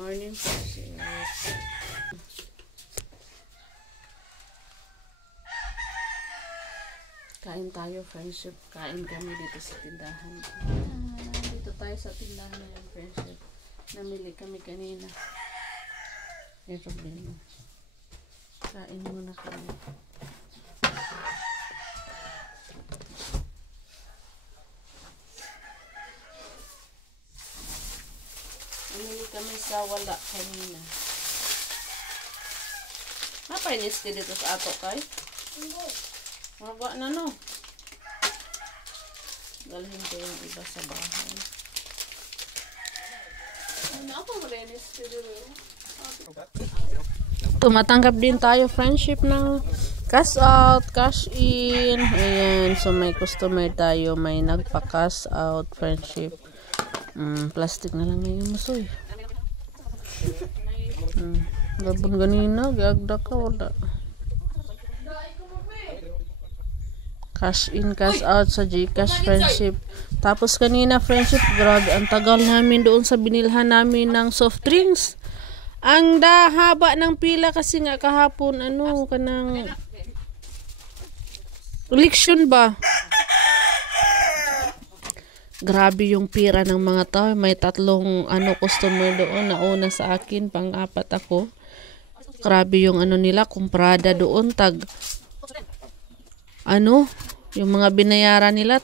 Morning friendship. Kain tayo friendship. Kain kami dito sa tindahan. Dito tayo sa tindahan ngayon friendship. Namili kami kanina. May problema. Kain muna kami. Namili kami sa wala kanina. Napainis ka dito sa ato kay? Maba na no. Dalhin ko yung iba sa bahay. Ano ako marinis ka dito? Tumatanggap din tayo friendship ng cash out, cash in. Ayan. So may customer tayo. May nagpa-cash out friendship. Plastic na lang ngayon masoy. Gabon ganina. Gagda ka wala. Cash in, cash out sa GCash friendship. Tapos kanina friendship, grabe ang tagal namin doon sa binilhan namin ng soft drinks. Ang haba ng pila kasi nga kahapon kanang election ba? Grabe yung pira ng mga tao. May tatlong customer doon na una sa akin, pang-apat ako. Grabe yung nila, kumprada doon yung mga binayaran nila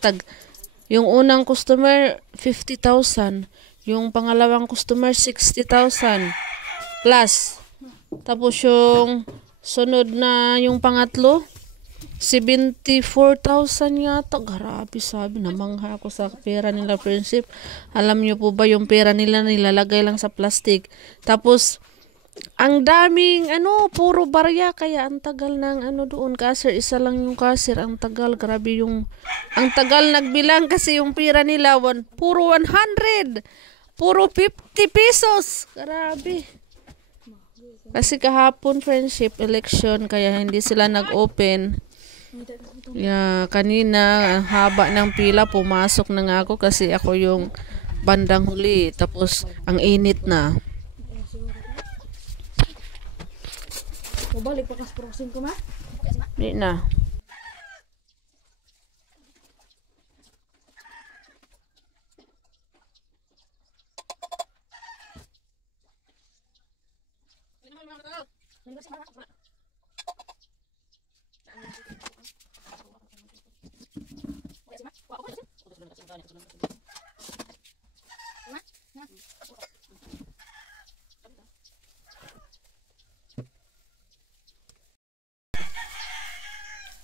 yung unang customer 50,000, yung pangalawang customer 60,000 plus. Tapos yung sunod na yung pangatlo 74,000 yata. Grabe, sabi, namangha ako sa pera nila friendship. Alam niyo po ba yung pera nila nilalagay lang sa plastic. Tapos ang daming puro barya, kaya ang tagal ng doon cashier, isa lang yung cashier, ang tagal, grabe ang tagal nagbilang kasi yung pera nila puro 100, puro 50 pesos, grabe. Kasi kahapon friendship election, kaya hindi sila nag-open. Kanina ang haba ng pila, pumasok na nga ako kasi ako yung bandang huli, tapos ang init na. Balik pakas processing ko ma? Di na.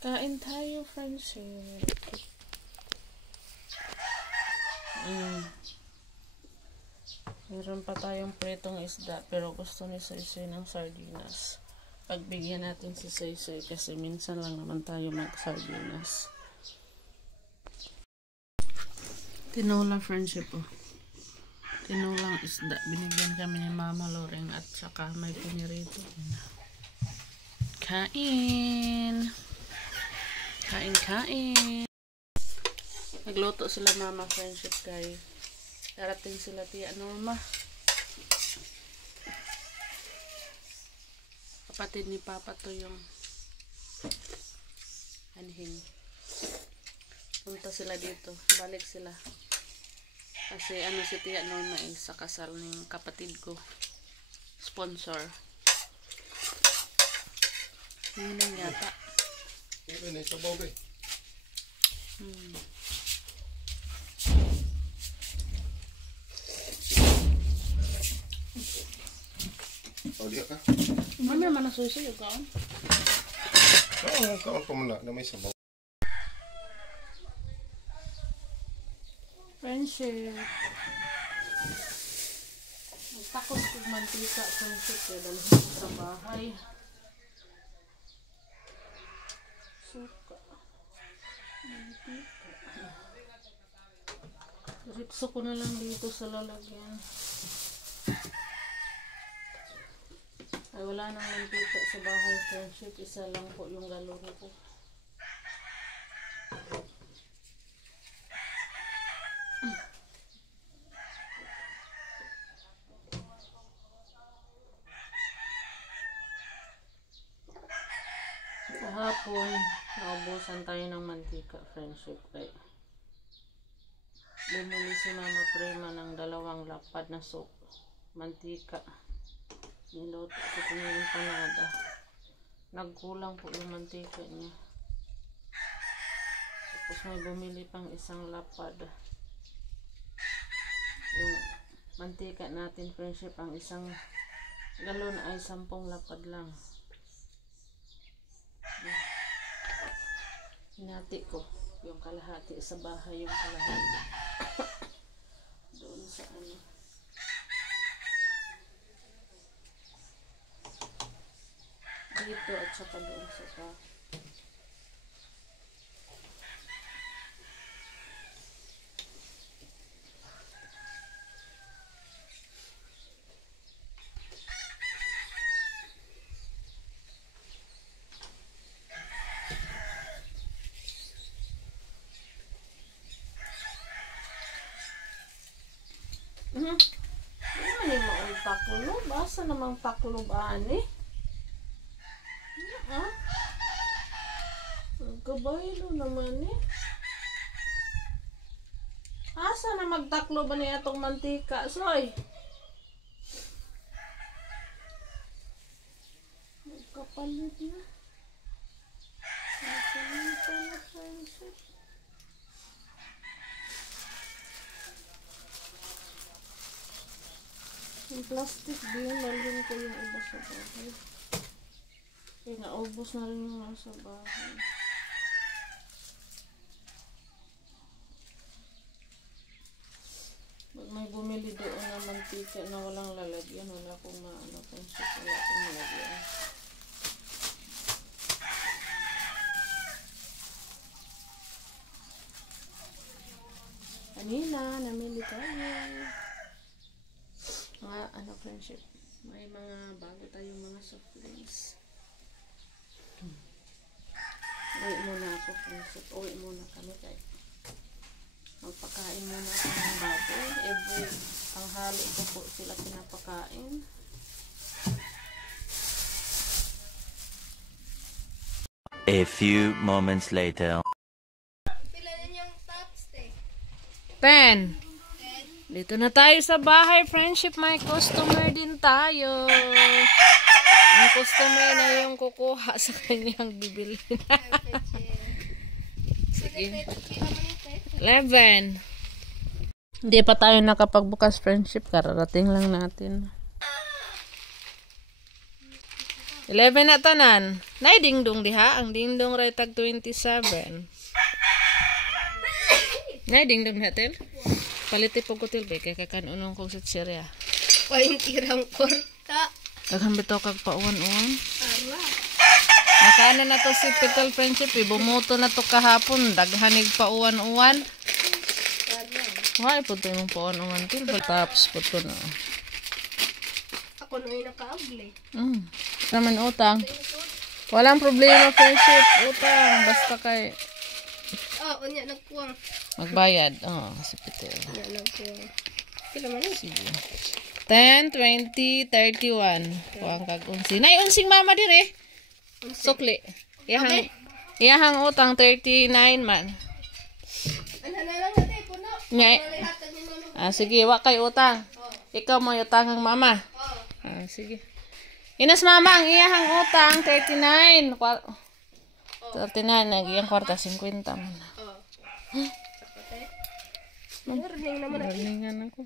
Kain tayo, friendship. Meron pa tayong pritong isda, pero gusto ni Soysoy ng sardinas. Pagbigyan natin si Soysoy kasi minsan lang naman tayo mag-sardinas. Tinola, friendship, tinolang isda. Binigyan kami ni Mama Loreng at saka may pinirito. Kain! Kain. Nagluto sila Mama friendship kay darating sila Tia Norma. Kapatid ni Papa to yung anhing. Punta sila dito. Balik sila. Kasi si Tia Norma sa kasal ng kapatid ko. Sponsor. Yun ang yata. Ini sa bobe. Oh, dia ka? Mami mana susi yung kaon? Oo, kaon pa muna na may sabaw. Friendship. Takot kong mantika friendship kaya dalhin ko sa bahay. Suka. Mantika. Ripso ko na lang dito sa lalagyan. Ay wala nang mantika sa bahay friendship. Isa lang po yung galon ko. Kahapon, naubusan tayo ng mantika, friendship. Kaya bumili si Mama Prema ng 2 lapad na soup. Mantika. Niluto ko kung yung empanada. Nagkulang po yung mantika niya. Tapos may bumili pang 1 lapad. Yung mantika natin, friendship, ang 1 galon ay 10 lapad lang. Hinati ko yung kalahati sa bahay, yung kalahati doon sa ano. Dito at saka doon sa bahay. Ano yung maong taklo? Basa namang taklo ba ani? Ha? Ang kabaylo naman eh. Asa na magtaklo ba niya itong mantika? Soy! Magkapalit na. Magkapalit na, friendship. Yung plastic din, lalun ko yung iba sa bahay. Kaya naubos na rin yung nasa bahay. Pag may bumili doon na mantika na walang lalagyan, wala akong maano, friendship, wala akong lalagyan. Kanina, namili tayo. Mga ano, friendship, may mga bago tayong mga soft drinks. Uwi muna ako, friendship. Uwi muna kami kaya magpakain muna ako ng bago. Every tanghali ko po sila pinapakain. A few moments later. 10. Dito na tayo sa bahay, friendship. May customer din tayo. Ang customer na yung kukuha sa kanyang bibili. Sige. 11. Hindi pa tayo nakapagbukas, friendship. Kararating lang natin. 11 na tanan. Nay dingdong diha. Ang dingdong ray tag 27. Nay dingdong natin. Paliti po ko tilbe kay kanunong kong sitsirya. Paintirang korta. Kaghambito kag pauwan-uwan. Ara. Nakaano na to si Petal Friendship. Bumuto na to kahapon. Daghanig pauwan-uwan. Why po ito yung pauwan-uwan tilbe. Tapos po ito na. Ako na yung nakaable. Naman utang. Walang problema, friendship. Utang. Basta kay Oh, unya nagkuwang. magbayad. Si Petal. Unya nagkuwang. Kila man yun? Sige. 10, 20, 31. Kuang kag unsi. Nay unsing mama dire. Sukli. Iyahang utang 39 man. Ano na lang natin, puno. Ngay. Hatag ni mama. Sige, wa kay utang. Ikaw mo utang ang mama. Oh. Sige. Inas mama ang iyahang utang 39. 39 nag iyang kwarta 50 man. Oh. Warning naman ako. Warningan ako.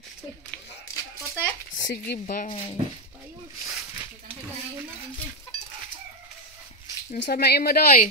Kote? Sige, bye. Payong. Ang sama mo doy.